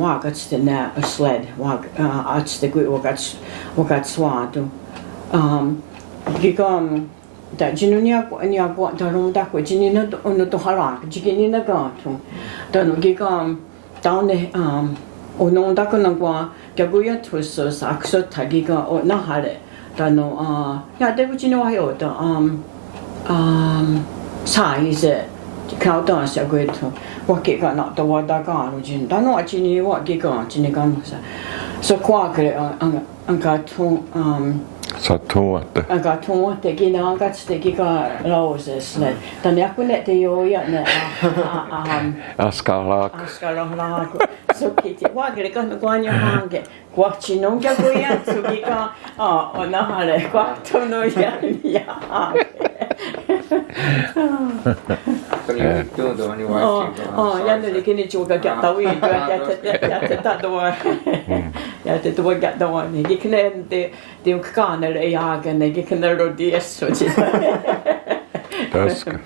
wakatstena a sled atsteku wakat swatu gigam da jinunia nia bo da rom da ko jinina ono to harak jiginina ga tu da no gigam down the ono da ko nangwa gaguya to so sakso tagiga o na hare da no ya de bujino hayo da size靠到小鬼头，我给个那到我大家路进，但我今年我给个今年干么事，所以跨个个通Sattumatta. Aga tungo te kina anga te kika lauses ne. Tani aku ne te joja ne Askalaak. Askalaak. So kiti wa kele kan kuanya hange. Kwa chinonga kuya tsukika ona hare kwa tono ya ya. Ja nu kini chuka katta wi ja te tadwa. Ja te tuwa katta ni kikne te ukkaan eller jagen, eikä kenellä ole diessu. Taska.